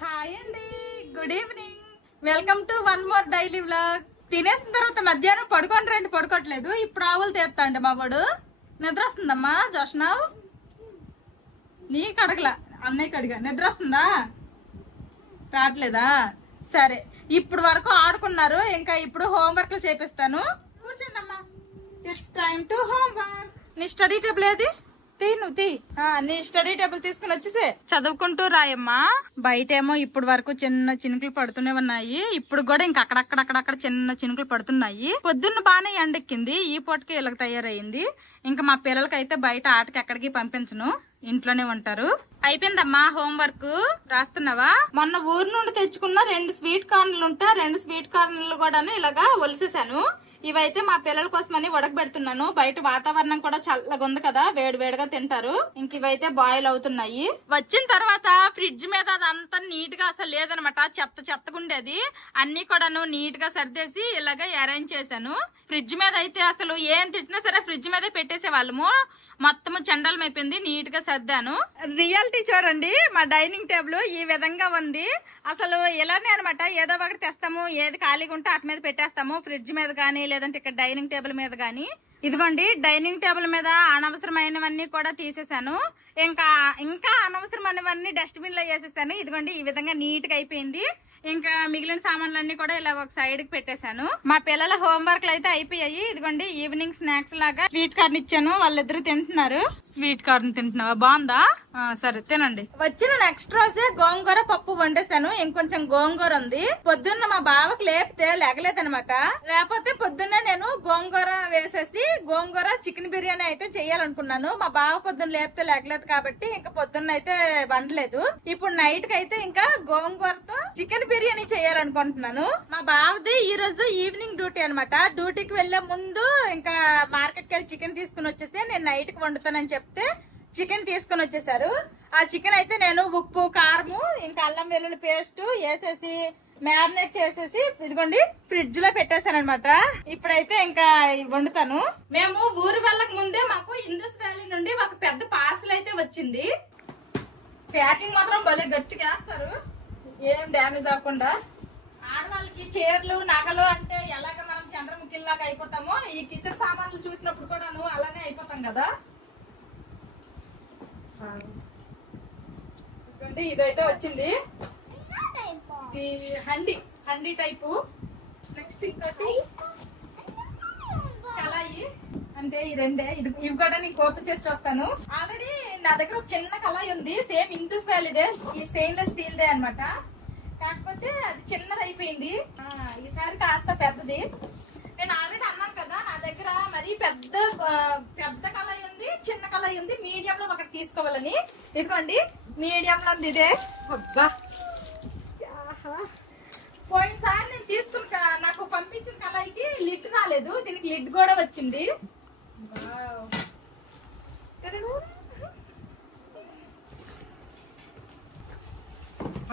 Hi అండి, good evening. Welcome to one more daily vlog. తినేసిన తర్వాత మధ్యాహ్నం పడుకోండి రండి, పడుకోవట్లేదు. ఇప్పుడు ఆవులు తీస్తాండి మా వాడు. నిద్ర వస్తుందమ్మా జోష్నావ్? నీకు అడగల, అన్నయ్యకి అడిగా. నిద్ర వస్తుందా? రావట్లేదా? సరే, ఇప్పుడు వరకు ఆడుకున్నారు. ఇంకా ఇప్పుడు హోంవర్క్లు చేపిస్తాను. కూర్చోండి అమ్మా. It's time to homework. నీ స్టడీ టేబుల్ ఏది? నీ స్టడీ టేబుల్ తీసుకుని వచ్చేసే చదువుకుంటూ రాయమ్మా. బయటేమో ఇప్పుడు వరకు చిన్న చినుకులు పడుతూనే ఉన్నాయి. ఇప్పుడు కూడా ఇంకా అక్కడక్కడ చిన్న చినుకులు పడుతున్నాయి. పొద్దున్న బాగానే ఎండెక్కింది. ఈ పూటకి ఇలాగ తయారయ్యింది. ఇంకా మా పిల్లలకైతే బయట ఆటకి ఎక్కడికి పంపించను, ఇంట్లోనే ఉంటారు. అయిపోయిందమ్మా హోంవర్క్. రాస్తున్నావా? మొన్న ఊరు నుండి తెచ్చుకున్న 2 స్వీట్ కార్న్లు ఉంటా, 2 స్వీట్ కార్న్లు కూడా ఇలాగా ఒలిసేసాను. ఇవైతే మా పిల్లల కోసమని ఉడకబెడుతున్నాను. బయట వాతావరణం కూడా చల్లగా ఉంది కదా, వేడి వేడిగా తింటారు. ఇంక ఇవైతే బాయిల్ అవుతున్నాయి. వచ్చిన తర్వాత ఫ్రిడ్జ్ మీద అదంతా నీట్ గా అసలు లేదనమాట, చెత్తగా ఉండేది. అన్ని కూడాను నీట్ గా సర్దేసి ఇలాగ అరేంజ్ చేశాను. ఫ్రిడ్జ్ మీద అయితే అసలు ఏం తెచ్చినా సరే ఫ్రిడ్జ్ మీదే పెట్టేసే వాళ్ళము. మొత్తము చండాలం అయిపోయింది. నీట్ గా సర్దాను. రియాలిటీ చూడండి, మా డైనింగ్ టేబుల్ ఈ విధంగా ఉంది. అసలు ఇలానే అనమాట, ఏదో ఒకటి తెస్తాము, ఏది ఖాళీగా ఉంటే అటు మీద పెట్టేస్తాము. ఫ్రిడ్జ్ మీద గానీ లేదంటే ఇక్కడ డైనింగ్ టేబుల్ మీద గానీ. ఇదిగోండి, డైనింగ్ టేబుల్ మీద అనవసరమైనవన్నీ కూడా తీసేసాను. ఇంకా అనవసరమైనవన్నీ డస్ట్బిన్ లో వేసేసాను. ఇదిగోండి, ఈ విధంగా నీట్ గా అయిపోయింది. ఇంకా మిగిలిన సామాన్లన్నీ కూడా ఇలాగ ఒక సైడ్ కి పెట్టేశాను. మా పిల్లల హోంవర్క్లు అయితే అయిపోయాయి. ఇదిగోండి, ఈవినింగ్ స్నాక్స్ లాగా స్వీట్ కార్న్ ఇచ్చాను. వాళ్ళిద్దరు తింటున్నారు. స్వీట్ కార్న్ తింటున్నావా? బాగుందా? సరే తినండి. వచ్చిన నెక్స్ట్ రోజే గోంగూర పప్పు వండేసాను. ఇంకొంచెం గోంగూర ఉంది. పొద్దున్న మా బావకి లేపితే లేగలేదనమాట. లేకపోతే పొద్దున్నే నేను గోంగూర వేసేసి గోంగూర చికెన్ బిర్యానీ అయితే చెయ్యాలనుకున్నాను. మా బావ పొద్దున్న లేపితే లేగలేదు కాబట్టి ఇంకా పొద్దున్న అయితే వండలేదు. ఇప్పుడు నైట్ కి అయితే ఇంకా గోంగూరతో చికెన్ బిర్యానీ చేయాలనుకుంటున్నాను. మా బావది ఈ రోజు ఈవినింగ్ డ్యూటీ అనమాట. డ్యూటీకి వెళ్లే ముందు ఇంకా మార్కెట్ కి వెళ్ళి చికెన్ తీసుకుని వచ్చేసి నేను నైట్ కి వండుతానని చెప్తే చికెన్ తీసుకుని వచ్చేసారు. ఆ చికెన్ అయితే నేను ఉప్పు, కారము, ఇంకా అల్లం వెల్లుల్లి పేస్ట్ వేసేసి మ్యారినేట్ చేసేసి ఇదిగోండి ఫ్రిడ్జ్ లో పెట్టేశాను అనమాట. ఇప్పుడైతే ఇంకా వండుతాను. మేము ఊరు వెళ్ళక ముందే మాకు ఇండస్ వ్యాలీ నుండి ఒక పెద్ద పార్సల్ అయితే వచ్చింది. ప్యాకింగ్ మాత్రం భలే గట్టిగా వేస్తారు, ఏం డ్యామేజ్ అవ్వకుండా. ఆడవాళ్ళకి చీరలు, నగలు అంటే ఎలాగ మనం చంద్రముఖిలాగా అయిపోతామో, ఈ కిచెన్ సామాన్లు చూసినప్పుడు కూడాను అలానే అయిపోతాం కదా. ఇదైతే వచ్చింది హండీ టైపు. నెక్స్ట్ ఇంకోటి కళాయి. అంటే ఈ రెండే, ఇవి కూడా నీకు ఓపెన్ చేసి చూస్తాను. ఆల్రెడీ నా దగ్గర ఒక చిన్న కళాయి ఉంది, సేమ్ ఇండస్ వ్యాలీదే, ఈ స్టెయిన్లెస్ స్టీల్ దే అనమాట. కాకపోతే అది చిన్నది అయిపోయింది. ఈసారి కాస్త పెద్దది. నేను ఆల్రెడీ అన్నాను కదా, నా దగ్గర మరి పెద్ద కళాయి ఉంది, చిన్న కళాయి ఉంది. మీడియం లో ఒకటి తీసుకోవాలని. ఇదిగోండి, మీడియం లో ఉంది ఇదే. అబ్బా, పోయినసారి నేను తీసుకున్న నాకు పంపించిన కళాయికి లిడ్ రాలేదు, దీనికి లిడ్ కూడా వచ్చింది.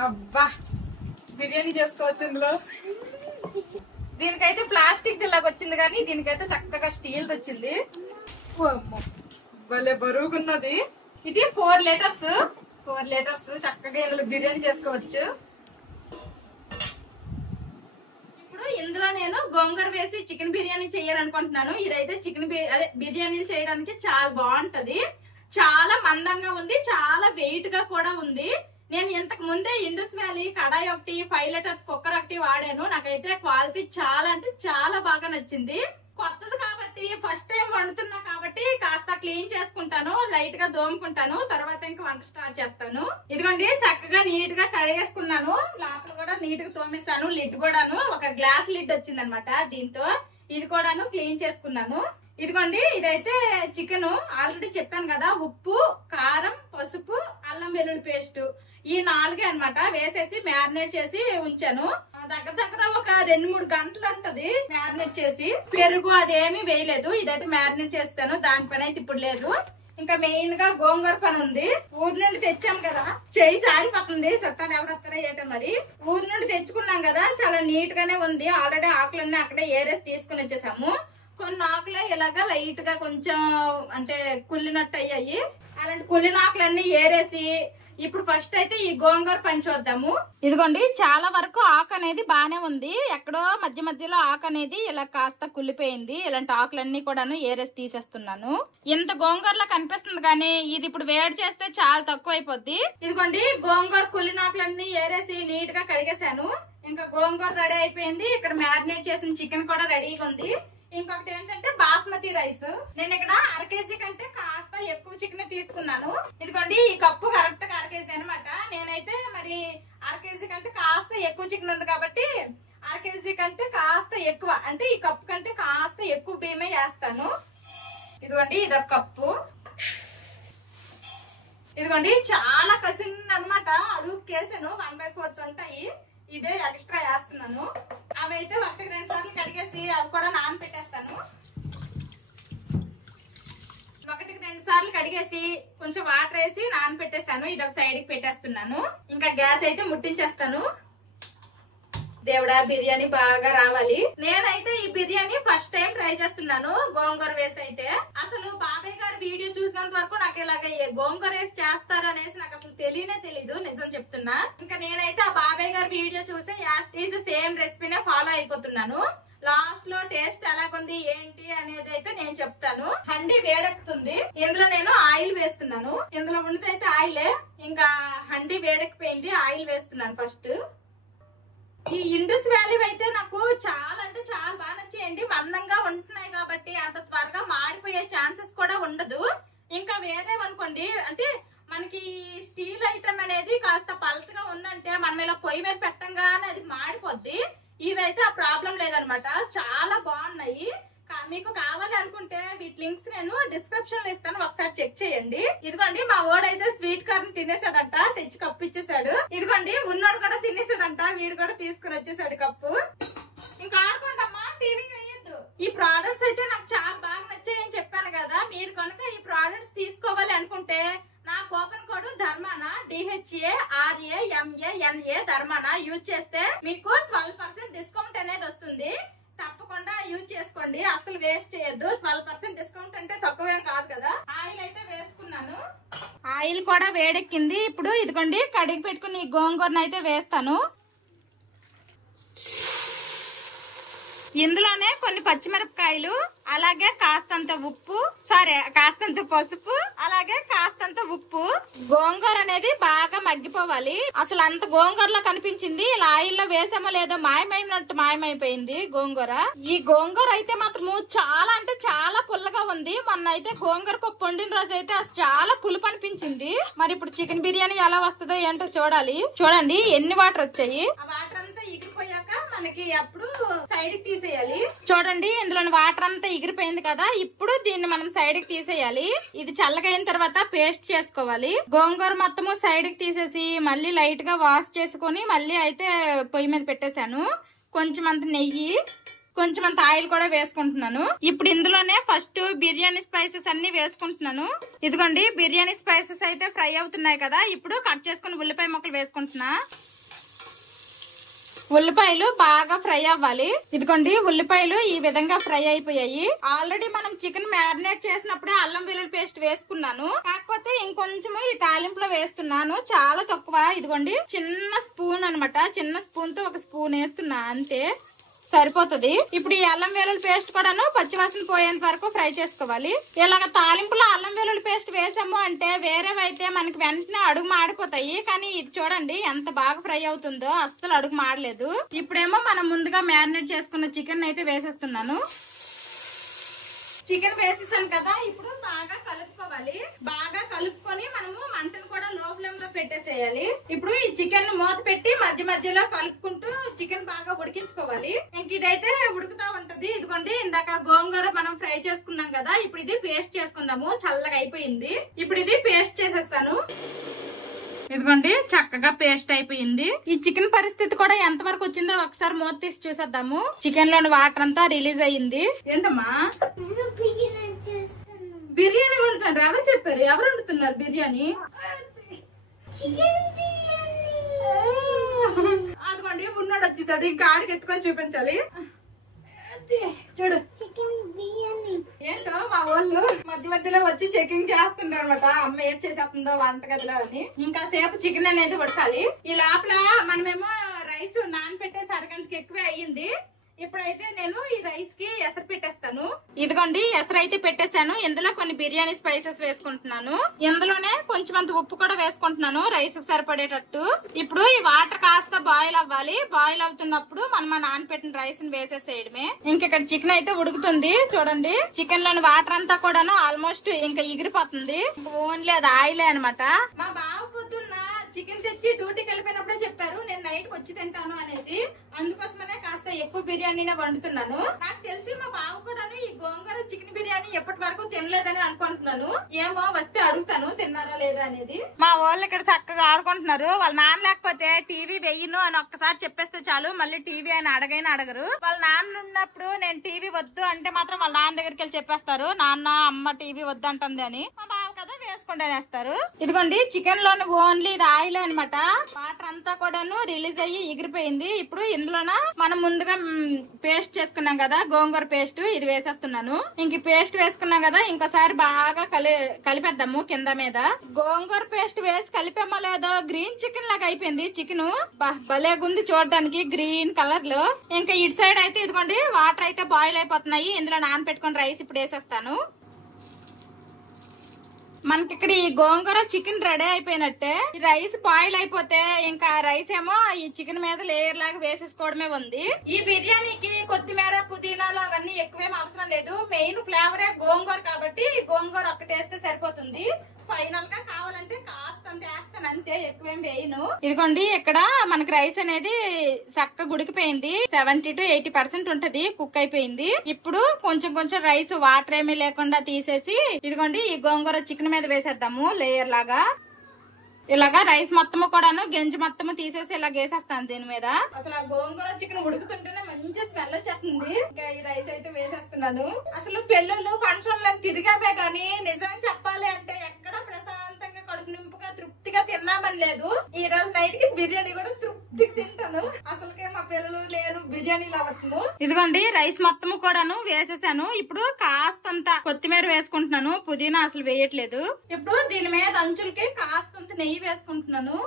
అబ్బా, బిర్యానీ చేసుకోవచ్చు ఇందులో. దీనికైతే ప్లాస్టిక్ ఇలాగ వచ్చింది, కానీ దీనికైతే చక్కగా స్టీల్ వచ్చింది. భలే బరువుకున్నది. ఇది 4 లీటర్స్ చక్కగా ఇందులో బిర్యానీ చేసుకోవచ్చు. ఇప్పుడు ఇందులో నేను గోంగూర వేసి చికెన్ బిర్యానీ చేయాలనుకుంటున్నాను. ఇదైతే బిర్యానీలు చేయడానికి చాలా బాగుంటది. చాలా మందంగా ఉంది, చాలా వెయిట్ గా కూడా ఉంది. నేను ఇంతకు ముందే ఇండస్ వ్యాలీ కడాయి ఒకటి, 5 లీటర్స్ కుక్కర్ ఒకటి వాడాను. నాకైతే క్వాలిటీ చాలా అంటే చాలా బాగా నచ్చింది. కొత్తది కాబట్టి, ఫస్ట్ టైం వండుతున్నా కాబట్టి కాస్త క్లీన్ చేసుకుంటాను, లైట్ గా దోముకుంటాను, తర్వాత ఇంకా వంట స్టార్ట్ చేస్తాను. ఇదిగోండి, చక్కగా నీట్ గా కడిగేసుకున్నాను. లోపల కూడా నీట్ గా తోమేసాను. లిడ్ కూడాను ఒక గ్లాస్ లిడ్ వచ్చింది అనమాట. దీంతో ఇది కూడాను క్లీన్ చేసుకున్నాను. ఇదిగోండి, ఇదైతే చికెన్. ఆల్రెడీ చెప్పాను కదా, ఉప్పు, కారం, పసుపు, అల్లం వెల్లుల్లి పేస్ట్, ఈ 4 అనమాట వేసేసి మ్యారినేట్ చేసి ఉంచాను. దగ్గర ఒక 2-3 గంటలు ఉంటది మ్యారినేట్ చేసి. పెరుగు అదేమి వేయలేదు, ఇదైతే మ్యారినేట్ చేస్తాను. దాని పని అయితే ఇప్పుడు లేదు. ఇంకా మెయిన్ గా గోంగూర పని ఉంది. ఊరు నుండి తెచ్చాం కదా, చెయ్యి జారిపోతుంది. చుట్టాలు ఎవరు వస్తారో ఏటో మరి. ఊరు నుండి తెచ్చుకున్నాం కదా, చాలా నీట్ గానే ఉంది. ఆల్రెడీ ఆకులన్నీ అక్కడే ఏరేసి తీసుకుని వచ్చేసాము. కొన్ని ఆకులే ఇలాగా లైట్ గా కొంచెం అంటే కుళ్ళినట్టు అయ్యాయి. అలాంటి కుళ్ళిన ఆకులన్నీ ఏరేసి ఇప్పుడు ఫస్ట్ అయితే ఈ గోంగూర పని చూద్దాము. ఇదిగోండి చాలా వరకు ఆకు అనేది బానే ఉంది. ఎక్కడో మధ్య మధ్యలో ఆకు అనేది ఇలా కాస్త కుళ్ళిపోయింది. ఇలాంటి ఆకులన్నీ కూడాను ఏరేసి తీసేస్తున్నాను. ఇంత గోంగూరలా కనిపిస్తుంది కానీ ఇది ఇప్పుడు వేడి చేస్తే చాలా తక్కువ అయిపోద్ది. ఇదిగోండి గోంగూర కుళ్ళిన ఆకులన్నీ ఏరేసి నీట్ గా కడిగేశాను. ఇంకా గోంగూర రెడీ అయిపోయింది. ఇక్కడ మ్యారినేట్ చేసిన చికెన్ కూడా రెడీగా ఉంది. ఇంకొకటి ఏంటంటే బాస్మతి రైస్. నేను ఇక్కడ 1/2 కేజీ కంటే కాస్త ఎక్కువ చికెన్ తీసుకున్నాను. ఇదిగోండి ఈ కప్పు కరెక్ట్ గా 1/2 కేజీ అనమాట. నేనైతే మరి 1/2 కేజీ కంటే కాస్త ఎక్కువ చికెన్ ఉంది కాబట్టి 1/2 కేజీ కంటే కాస్త ఎక్కువ అంటే ఈ కప్పు కంటే కాస్త ఎక్కువ బియ్యమే వేస్తాను. ఇదిగోండి ఇదొక కప్పు. ఇదిగోండి చాలా కసింది అనమాట. అడుగు కేసాను 1/4 ఉంటాయి. ఇదే ఎక్స్ట్రా వేస్తున్నాను. అవి అయితే 1-2 సార్లు కడిగేసి అవి కూడా నానబెట్టేస్తాను. 1-2 సార్లు కడిగేసి కొంచెం వాటర్ వేసి నానబెట్టేస్తాను. ఇది ఒక సైడ్ కి పెట్టేస్తున్నాను. ఇంకా గ్యాస్ అయితే ముట్టించేస్తాను. దేవుడా బిర్యానీ బాగా రావాలి. నేనైతే ఈ బిర్యానీ ఫస్ట్ టైం ట్రై చేస్తున్నాను గోంగూర వేసి. అయితే అసలు బాబాయ్ గారు వీడియో చూసినంత వరకు నాకు ఇలాగ గోంగూర వేసి చేస్తారు అనేసి నాకు అసలు తెలియనే తెలీదు, నిజం చెప్తున్నా. ఇంకా నేనైతే ఆ బాబాయ్ గారు వీడియో చూసి యాస్టీజ్ సేమ్ రెసిపీనే ఫాలో అయిపోతున్నాను. లాస్ట్ లో టేస్ట్ ఎలాగుంది ఏంటి అనేది అయితే నేను చెప్తాను. హండీ వేడెక్కుతుంది. ఇందులో నేను ఆయిల్ వేస్తున్నాను. ఇందులో ఉన్నది అయితే ఆయిలే. ఇంకా హండీ వేడెక్కిపోయింది. ఆయిల్ వేస్తున్నాను ఫస్ట్. ఈ ఇండస్ వ్యాలీ అయితే నాకు చాలా అంటే చాలా బాగా నచ్చాయండి. మందంగా ఉంటున్నాయి కాబట్టి అంత త్వరగా మాడిపోయే ఛాన్సెస్ కూడా ఉండదు. ఇంకా వేరే అనుకోండి అంటే మనకి స్టీల్ ఐటమ్ అనేది కాస్త పలచగా ఉందంటే మనం ఇలా పొయ్యి మీద పెట్టంగానే అది మాడిపోద్ది. ఇదైతే ఆ ప్రాబ్లం లేదనమాట. చాలా బాగున్నాయి. మీకు కావాలి అనుకుంటే వీటి లింక్స్ నేను డిస్క్రిప్షన్ లో ఇస్తాను, ఒకసారి చెక్ చేయండి. ఇదిగోండి మా ఓడైతే స్వీట్ కార్న్ తినేసాడంట, తెచ్చి కప్పు ఇచ్చేసాడు. ఇదిగోండి ఉన్నోడు కూడా తినేసాడంట, వీడు కూడా తీసుకుని వచ్చేసాడు కప్పు. ఇంకా ఆడుకోండమ్మా, టీవీ వేయద్దు. ఈ ప్రోడక్ట్స్ అయితే నాకు చాలా బాగా నచ్చాయని చెప్పాను కదా. మీరు కనుక ఈ ప్రోడక్ట్స్ తీసుకోవాలి అనుకుంటే నా coupon code Dharmana DHARAMANA Dharmana use చేస్తే మీకు 12% డిస్కౌంట్ అనేది వస్తుంది. తప్పకుండా యూజ్ చేసుకోండి, అసలు వేస్ట్ చేయొద్దు. 12% డిస్కౌంట్ అంటే తక్కువేం కాదు కదా. ఆయిల్ అయితే వేసుకున్నాను. ఆయిల్ కూడా వేడెక్కింది. ఇప్పుడు ఇదిగోండి కడిగి పెట్టుకుని ఈ గోంగూరను అయితే వేస్తాను. ఇందులోనే కొన్ని పచ్చిమిరపకాయలు, అలాగే కాస్తంత ఉప్పు, కాస్తంత పసుపు, అలాగే కాస్తంత ఉప్పు. గోంగూర అనేది బాగా మగ్గిపోవాలి. అసలు అంత గోంగూరలో కనిపించింది. ఇలా ఆయిల్లో వేసామో లేదో మాయమైపోయింది గోంగూర. ఈ గోంగూర అయితే మాత్రము చాలా అంటే చాలా పుల్లగా ఉంది. మొన్న అయితే గోంగూర పప్పు వండిన రోజు అయితే అసలు చాలా పులుపు అనిపించింది. మరి ఇప్పుడు చికెన్ బిర్యానీ ఎలా వస్తుందో ఏంటో చూడాలి. చూడండి ఎన్ని వాటర్ వచ్చాయి. ఆ వాటర్ అంతా ఎగిరిపోయాక మనకి అప్పుడు సైడ్ కి తీసేయాలి. చూడండి ఇందులోని వాటర్ అంతా ఎగిరిపోయింది కదా. ఇప్పుడు దీన్ని మనం సైడ్ కి తీసేయాలి. ఇది చల్లగైన తర్వాత పేస్ట్ చేసుకోవాలి. గోంగూర మొత్తము సైడ్ కి తీసేసి మళ్ళీ లైట్ గా వాష్ చేసుకుని మళ్ళీ అయితే పొయ్యి మీద పెట్టేశాను. కొంచెం అంత నెయ్యి, కొంచెం అంత ఆయిల్ కూడా వేసుకుంటున్నాను. ఇప్పుడు ఇందులోనే ఫస్ట్ బిర్యానీ స్పైసెస్ అన్ని వేసుకుంటున్నాను. ఇదిగోండి బిర్యానీ స్పైసెస్ అయితే ఫ్రై అవుతున్నాయి కదా. ఇప్పుడు కట్ చేసుకుని ఉల్లిపాయ ముక్కలు వేసుకుంటున్నా. ఉల్లిపాయలు బాగా ఫ్రై అవ్వాలి. ఇదిగోండి ఉల్లిపాయలు ఈ విధంగా ఫ్రై అయిపోయాయి. ఆల్రెడీ మనం చికెన్ మ్యారినేట్ చేసినప్పుడే అల్లం వెల్లుల్లి పేస్ట్ వేసుకున్నాను. కాకపోతే ఇంకొంచెము ఈ తాలింపులో వేస్తున్నాను, చాలా తక్కువ. ఇదిగోండి చిన్న స్పూన్ అనమాట. చిన్న స్పూన్ తో 1 స్పూన్ వేస్తున్నా అంతే, సరిపోతుంది. ఇప్పుడు ఈ అల్లం వెల్లుల్లి పేస్ట్ కూడాను పచ్చివాసన పోయేంత వరకు ఫ్రై చేసుకోవాలి. ఇలాగ తాలింపులో అల్లం వెల్లుల్లి పేస్ట్ వేసాము అంటే వేరేవైతే మనకి వెంటనే అడుగు మాడిపోతాయి. కానీ ఇది చూడండి ఎంత బాగా ఫ్రై అవుతుందో, అస్సలు అడుగు మాడలేదు. ఇప్పుడేమో మనం ముందుగా మ్యారినేట్ చేసుకున్న చికెన్ అయితే వేసేస్తున్నాను. చికెన్ వేసేసాను కదా. ఇప్పుడు బాగా కలుపుకోవాలి. బాగా కలుపుకొని మనము మంటను కూడా లో ఫ్లేమ్ లో పెట్టేసేయాలి. ఇప్పుడు ఈ చికెన్ మూత పెట్టి మధ్య మధ్యలో కలుపుకుంటూ చికెన్ బాగా ఉడికించుకోవాలి. ఇంక ఇదైతే ఉడుకుతా ఉంటది. ఇదిగోండి ఇందాక గోంగూర మనం ఫ్రై చేసుకున్నాం కదా. ఇప్పుడు ఇది పేస్ట్ చేసుకుందాము. చల్లగా అయిపోయింది. ఇప్పుడు ఇది పేస్ట్ చేసేస్తాను. ఇదిగోండి చక్కగా పేస్ట్ అయిపోయింది. ఈ చికెన్ పరిస్థితి కూడా ఎంత వరకు వచ్చిందో ఒకసారి మూత తీసి చూసేద్దాము. చికెన్ లోని వాటర్ అంతా రిలీజ్ అయ్యింది. ఏంటమ్మా బిర్యానీ వండుతాను? ఎవరు చెప్పారు? ఎవరు వండుతున్నారు బిర్యానీ? అదిగోండి ఉన్నాడు వచ్చేసాడు. ఇంకా ఆడికి ఎత్తుకొని చూపించాలి. చూడు ఏంటో మా వాళ్ళు మధ్య మధ్యలో వచ్చి చెకింగ్ చేస్తుంటారు అనమాట. అమ్మ ఏం చేసేస్తుందో వంటగదిలో అని. ఇంకా సేపు చికెన్ అనేది ఉడకాలి. ఈ లోపల మనమేమో రైస్ నానబెట్టేసి అరగంటకి ఎక్కువే అయ్యింది. ఇప్పుడైతే నేను ఈ రైస్ కి ఎసరు పెట్టేస్తాను. ఇదిగోండి ఎసరు అయితే పెట్టేశాను. ఇందులో కొన్ని బిర్యానీ స్పైసెస్ వేసుకుంటున్నాను. ఇందులోనే కొంచెం అంత ఉప్పు కూడా వేసుకుంటున్నాను రైస్ కి సరిపడేటట్టు. ఇప్పుడు ఈ వాటర్ కాస్త బాయిల్ అవ్వాలి. బాయిల్ అవుతున్నప్పుడు మనం నానబెట్టిన రైస్ ని వేసేసేయడమే. ఇక్కడ చికెన్ అయితే ఉడుకుతుంది చూడండి. చికెన్ లోని వాటర్ అంతా కూడాను ఆల్మోస్ట్ ఇంకా ఎగిరిపోతుంది. ఓన్లీ అది ఆయిలే అనమాట. మా బావ పొద్దున్న చికెన్ తెచ్చి డ్యూటీకి వెళ్ళిపోయినప్పుడే చెప్పారు నేను నైట్ కి వచ్చి తింటాను అనేది. అందుకోసమనే కాస్త ఎక్కువ బిర్యానీనే వండుతున్నాను. నాకు తెలిసి మా బావ కూడా ఈ గోంగూర చికెన్ బిర్యానీ ఎప్పటి వరకు తినలేదని అనుకుంటున్నాను. ఏమో వస్తే అడుగుతాను తిన్నారా లేదా అనేది. మా వాళ్ళు ఇక్కడ చక్కగా ఆడుకుంటున్నారు. వాళ్ళ నాన్న లేకపోతే టీవీ వెయ్యను అని ఒక్కసారి చెప్పేస్తే చాలు, మళ్ళీ టీవీ అని అడగరు. వాళ్ళ నాన్న ఉన్నప్పుడు నేను టీవీ వద్దు అంటే మాత్రం వాళ్ళ నాన్న దగ్గరికి వెళ్ళి చెప్పేస్తారు నాన్న అమ్మ టీవీ వద్దు అంటుంది అని. మా బావ కదా వేసుకుంటేనేస్తారు. ఇదిగోండి చికెన్ లోని ఓన్లీ ఇది ఆయిల్ అనమాట. వాటర్ అంతా కూడాను రిలీజ్ అయ్యి ఎగిరిపోయింది. ఇప్పుడు ఇందులోన మనం ముందుగా పేస్ట్ చేసుకున్నాం కదా గోంగూర పేస్ట్, ఇది వేసేస్తున్నాను. ఇంక పేస్ట్ వేసుకున్నాం కదా ఇంకోసారి బాగా కలిపేద్దాము. కింద మీద గోంగూర పేస్ట్ వేసి కలిపేమో లేదో గ్రీన్ చికెన్ లాగా అయిపోయింది. చికెన్ భలేగుంది చూడడానికి గ్రీన్ కలర్ లో. ఇంకా ఇటు సైడ్ అయితే ఇదిగోండి వాటర్ అయితే బాయిల్ అయిపోతున్నాయి. ఇందులో నానబెట్టుకుని రైస్ ఇప్పుడు వేసేస్తాను. మనకి ఇక్కడ ఈ గోంగూర చికెన్ రెడీ అయిపోయినట్టే. రైస్ బాయిల్ అయిపోతే ఇంకా రైస్ ఏమో ఈ చికెన్ మీద లేయర్ లాగా వేసేసుకోవడమే ఉంది. ఈ బిర్యానీకి కొత్తిమీర పుదీనాలు అవన్నీ ఎక్కువేం అవసరం లేదు. మెయిన్ ఫ్లేవరే గోంగూర కాబట్టి గోంగూర ఒక్కటేస్తే సరిపోతుంది. ఫైనల్ గా కావాలంటే కాస్త వేస్తాను అంతే, ఎక్కువేం వేయను. ఇదిగోండి ఇక్కడ మనకి రైస్ అనేది చక్కగా ఉడికిపోయింది. 70 to 80% ఉంటది కుక్ అయిపోయింది. ఇప్పుడు కొంచెం కొంచెం రైస్ వాటర్ ఏమీ లేకుండా తీసేసి ఇదిగోండి ఈ గోంగూర చికెన్ మీద వేసేద్దాము లేయర్ లాగా. ఇలాగా రైస్ మొత్తము కూడాను గంజి మొత్తము తీసేసి ఇలా వేసేస్తాను దీని మీద. అసలు ఆ గోంగూర చికెన్ ఉడుకుతుంటేనే మంచి స్మెల్ వచ్చేస్తుంది. ఇంకా ఈ రైస్ అయితే వేసేస్తున్నాను. అసలు పెళ్ళిళ్ళు ఫంక్షన్లు తిరిగామే గానీ నిజంగా చెప్పాలి అంటే ఎక్కడ ప్రశాంతంగా కడుపు నింపుగా తృప్తిగా తిన్నామని లేదు. ఈ రోజు నైట్ కి బిర్యానీ కూడా తృప్తిగా తింటాను. అసలుకే మా పిల్లలు నేను బిర్యానీ లవర్స్. ఇదిగోండి రైస్ మొత్తము కూడాను వేసేసాను. ఇప్పుడు కాస్తంత కొత్తిమీర వేసుకుంటున్నాను. పుదీనా అసలు వేయట్లేదు. ఇప్పుడు దీని మీద అంచులకి కాస్తంత నెయ్యి వేసుకుంటున్నాను.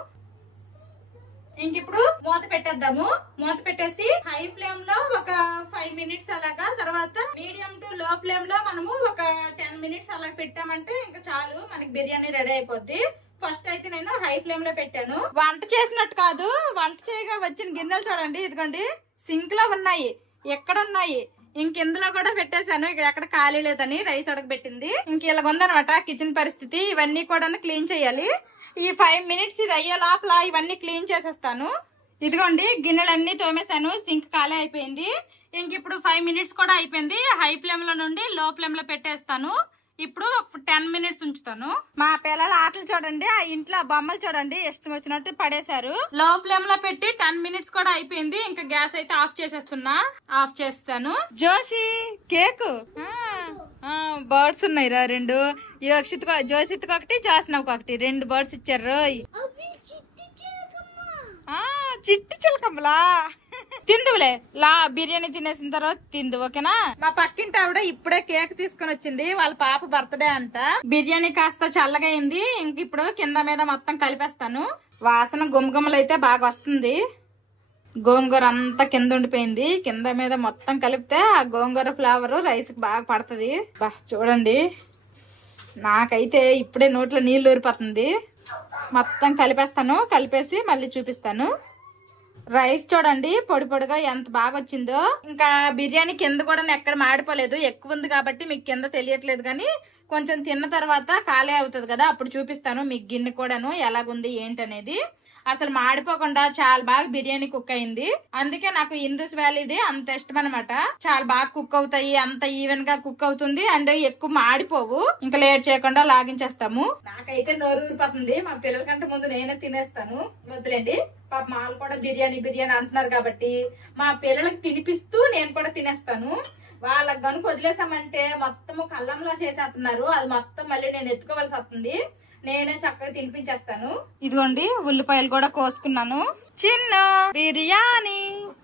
ఇంక ఇప్పుడు మూత పెట్టేద్దాము. మూత పెట్టేసి హై ఫ్లేమ్ లో ఒక 5 minutes అలాగా, తర్వాత మీడియం టు లో ఫ్లేమ్ లో మనము ఒక 10 minutes అలా పెట్టామంటే ఇంకా చాలు మనకి బిర్యానీ రెడీ అయిపోద్ది. ఫస్ట్ అయితే నేను హై ఫ్లేమ్ లో పెట్టాను. వంట చేసినట్టు కాదు, వంట చేయగా వచ్చిన గిన్నెలు చూడండి ఇదిగోండి సింక్ లో ఉన్నాయి, ఎక్కడ ఉన్నాయి. ఇంక ఇందులో కూడా పెట్టేశాను. ఇక్కడ ఎక్కడ ఖాళీ లేదని రైస్ ఉడకబెట్టింది. ఇంక ఇలా ఉందనమాట కిచెన్ పరిస్థితి. ఇవన్నీ కూడా క్లీన్ చేయాలి. ఈ 5 minutes ఇది అయ్యే లోపల ఇవన్నీ క్లీన్ చేసేస్తాను. ఇదిగోండి గిన్నెలన్నీ తోమేశాను. సింక్ ఖాళీ అయిపోయింది. ఇంక ఇప్పుడు 5 minutes కూడా అయిపోయింది. హై ఫ్లేమ్ లో నుండి లో ఫ్లేమ్ లో పెట్టేస్తాను. ఇప్పుడు ఒక 10 minutes ఉంచుతాను. మా పిల్లల ఆటలు చూడండి, ఆ ఇంట్లో బొమ్మలు చూడండి ఇష్టం వచ్చినట్టు పడేశారు. లో ఫ్లేమ్ లో పెట్టి 10 minutes కూడా అయిపోయింది. ఇంకా గ్యాస్ అయితే ఆఫ్ చేసేస్తున్నా. ఆఫ్ చేస్తాను. జోషి కేక్ బర్డ్స్ ఉన్నాయి రా 2. జోషిత్కి ఒకటి జోస్నవ్కి ఒకటి 2 బర్డ్స్ ఇచ్చారు. చిట్టి చిలకమ్మలా తిందువులే లా బిర్యానీ తినేసిన తర్వాత తిందు ఓకేనా. మా పక్కింటి ఆవిడ ఇప్పుడే కేక్ తీసుకుని వచ్చింది. వాళ్ళ పాప బర్త్డే అంట. బిర్యానీ కాస్త చల్లగా అయింది. ఇంక ఇప్పుడు కింద మీద మొత్తం కలిపేస్తాను. వాసన గుమగుమలు అయితే బాగా వస్తుంది. గోంగూర అంతా కింద ఉండిపోయింది. కింద మీద మొత్తం కలిపితే ఆ గోంగూర ఫ్లేవర్ రైస్ కి బాగా పడుతుంది. బా చూడండి నాకైతే ఇప్పుడే నోట్లో నీళ్ళు ఊరిపోతుంది. మొత్తం కలిపేస్తాను. కలిపేసి మళ్ళీ చూపిస్తాను. రైస్ చూడండి పొడి పొడిగా ఎంత బాగా వచ్చిందో. ఇంకా బిర్యానీ కింద కూడా ఎక్కడ మాడిపోలేదు. ఎక్కువ ఉంది కాబట్టి మీకు కింద తెలియట్లేదు, కానీ కొంచెం తిన్న తర్వాత ఖాళీ అవుతుంది కదా అప్పుడు చూపిస్తాను మీకు గిన్నె కూడాను ఎలాగుంది ఏంటనేది. అసలు మాడిపోకుండా చాలా బాగా బిర్యానీ కుక్ అయింది. అందుకే నాకు ఇందూస్ వ్యాలీది అంత ఇష్టం అనమాట. చాలా బాగా కుక్ అవుతాయి, అంత ఈవెన్ గా కుక్ అవుతుంది అండ్ ఎక్కువ మాడిపోవు. ఇంకా లేట్ చేయకుండా లాగించేస్తాము. నాకైతే నోరు ఊరిపోతుంది. మా పిల్లల కంటే ముందు నేనే తినేస్తాను. వద్దులేండి పాప మాలు కూడా బిర్యానీ బిర్యానీ అంటున్నారు కాబట్టి మా పిల్లలకి తినిపిస్తూ నేను కూడా తినేస్తాను. వాళ్ళకి గనుక వదిలేసామంటే మొత్తము కల్లంలా చేసేస్తున్నారు. అది మొత్తం మళ్ళీ నేను ఎత్తుకోవాల్సి వస్తుంది. నేనే చక్కగా తినిపించేస్తాను. ఇదిగోండి ఉల్లిపాయలు కూడా కోసుకున్నాను. చిన్న బిర్యానీ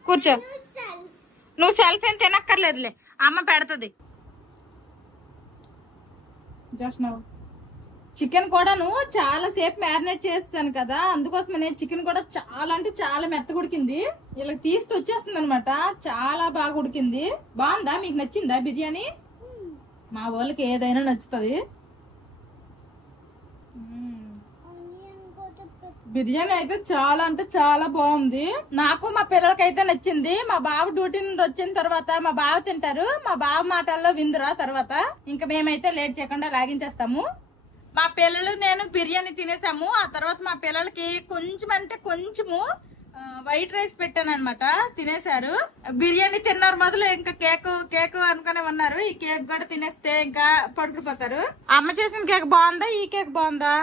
కూర్చో నువ్వు సెల్ఫ్ ఏం తినక్కర్లేదులే, అమ్మ పెడతది. చికెన్ కూడాను చాలా సేపు మ్యారినేట్ చేస్తాను కదా, అందుకోసం నేను చికెన్ కూడా చాలా అంటే చాలా మెత్తగా ఉడికింది. ఇలా తీస్తే వచ్చేస్తుంది అనమాట, చాలా బాగా ఉడికింది. బాగుందా? మీకు నచ్చిందా బిర్యానీ? మా వాళ్ళకి ఏదైనా నచ్చుతుంది. బిర్యానీ అయితే చాలా అంటే చాలా బాగుంది. నాకు మా పిల్లలకైతే నచ్చింది. మా బావ డ్యూటీ నుండి వచ్చిన తర్వాత మా బావ తింటారు. మా బావ మాటల్లో విందురా తర్వాత. ఇంకా మేమైతే లేట్ చేయకుండా లాగించేస్తాము. మా పిల్లలు నేను బిర్యానీ తినేసాము. ఆ తర్వాత మా పిల్లలకి కొంచెం అంటే కొంచెము వైట్ రైస్ పెట్టాను అనమాట, తినేశారు. బిర్యానీ తిన్నారు మొదలు ఇంకా కేక్ అనుకునే ఉన్నారు. ఈ కేక్ కూడా తినేస్తే ఇంకా పడుకుపోతారు. అమ్మ చేసిన కేక్ బాగుందా, ఈ కేక్ బాగుందా?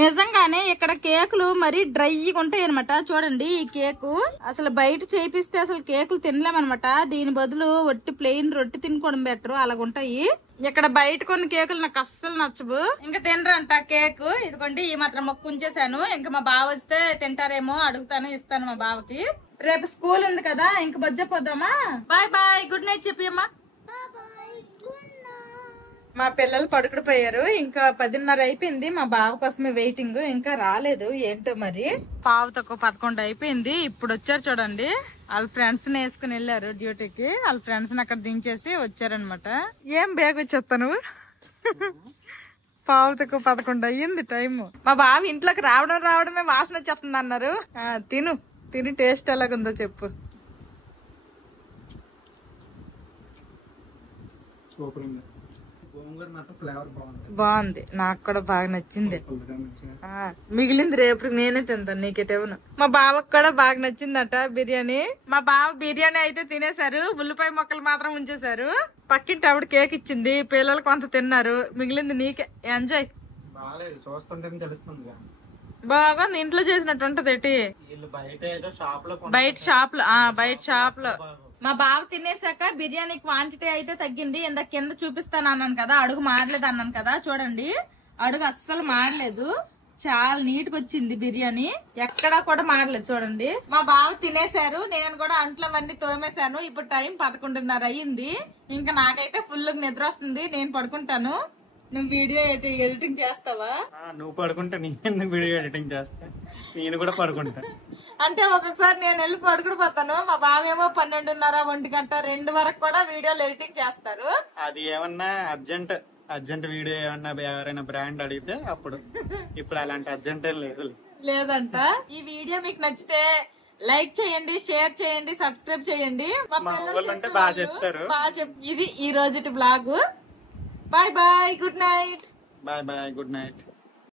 నిజంగానే ఇక్కడ కేకులు మరీ డ్రైగా ఉంటాయి అనమాట. చూడండి ఈ కేకు అసలు బయట చేపిస్తే అసలు కేకులు తినలేమనమాట. దీని బదులు ఒట్టి ప్లెయిన్ రొట్టి తినుకోవడం బెటర్, అలాగుంటాయి. ఇక్కడ బయట కొన్ని కేకులు నాకు అస్సలు నచ్చవు. ఇంకా తినరంట కేక్. ఇదిగోండి ఈ మాత్రం మొక్కు ఉంచేసాను. ఇంకా మా బావ వస్తే తింటారేమో అడుగుతాను, ఇస్తాను మా బావకి. రేపు స్కూల్ ఉంది కదా, ఇంక బజ్జపోద్దామా? బాయ్ బాయ్, గుడ్ నైట్ చెప్పమ్మా. మా పిల్లలు పడుకుడిపోయారు. ఇంకా 10:30 అయిపోయింది. మా బావ కోసమే వెయిటింగ్, ఇంకా రాలేదు. ఏంటో మరి. 11:15 అయిపోయింది. ఇప్పుడు వచ్చారు చూడండి. వాళ్ళ ఫ్రెండ్స్ ని వేసుకుని వెళ్ళారు డ్యూటీకి. వాళ్ళ ఫ్రెండ్స్ ని అక్కడ దించేసి వచ్చారనమాట. ఏం బేగ వచ్చేస్తా నువ్వు? 11:11 అయ్యింది టైం. మా బావ ఇంట్లోకి రావడమే వాసన వచ్చేస్తుంది అన్నారు. తిని టేస్ట్ ఎలాగుందో చెప్పు. బాగుంది, నాకు కూడా బాగా నచ్చింది. మిగిలింది రేపు నేనే తింటాను, నీకేటేమను. మా బావకు కూడా బాగా నచ్చిందట బిర్యానీ. మా బావ బిర్యానీ అయితే తినేశారు, ఉల్లిపాయ ముక్కలు మాత్రం ఉంచేశారు. పక్కింటి ఆవిడ కేక్ ఇచ్చింది, పిల్లలు కొంత తిన్నారు, మిగిలింది నీకే. ఎంజాయ్. బాగా ఇంట్లో చేసినట్టు ఉంటది. బయట షాప్ లో మా బావ తినేసాక బిర్యానీ క్వాంటిటీ అయితే తగ్గింది. ఇందాక కింద చూపిస్తాను అన్నాను కదా, అడుగు మారలేదు అన్నాను కదా. చూడండి అడుగు అస్సలు మారలేదు, చాలా నీట్ గా వచ్చింది బిర్యానీ, ఎక్కడా కూడా మారలేదు. చూడండి మా బావ తినేశారు, నేను కూడా అంట్లవన్నీ తోమేశాను. ఇప్పుడు టైం 11:30 అయ్యింది. ఇంకా నాకైతే ఫుల్ నిద్ర వస్తుంది, నేను పడుకుంటాను. నువ్వు వీడియో ఎడిటింగ్ చేస్తావా? నువ్వు పడుకుంటా, నేను వీడియో ఎడిటింగ్ చేస్తా, నేను కూడా పడుకుంటా. అంటే ఒక్కొక్కసారి నేను వెళ్ళి పడుకుడిపోతాను. మా బావేమో 12:30, 1 గంట, 2 వరకు కూడా వీడియోలు ఎడిటింగ్ చేస్తారు. అది ఏమన్నా అర్జెంట్ వీడియో ఏమన్నా ఎవరైనా బ్రాండ్ అడిగితే అప్పుడు. ఇప్పుడు అలాంటి అర్జెంట్ లేదంట. ఈ వీడియో మీకు నచ్చితే లైక్ చేయండి, షేర్ చేయండి, సబ్స్క్రైబ్ చేయండి. బాగా చెప్తారు. ఇది ఈ రోజుటి blog. Bye bye, good night. Bye bye, good night.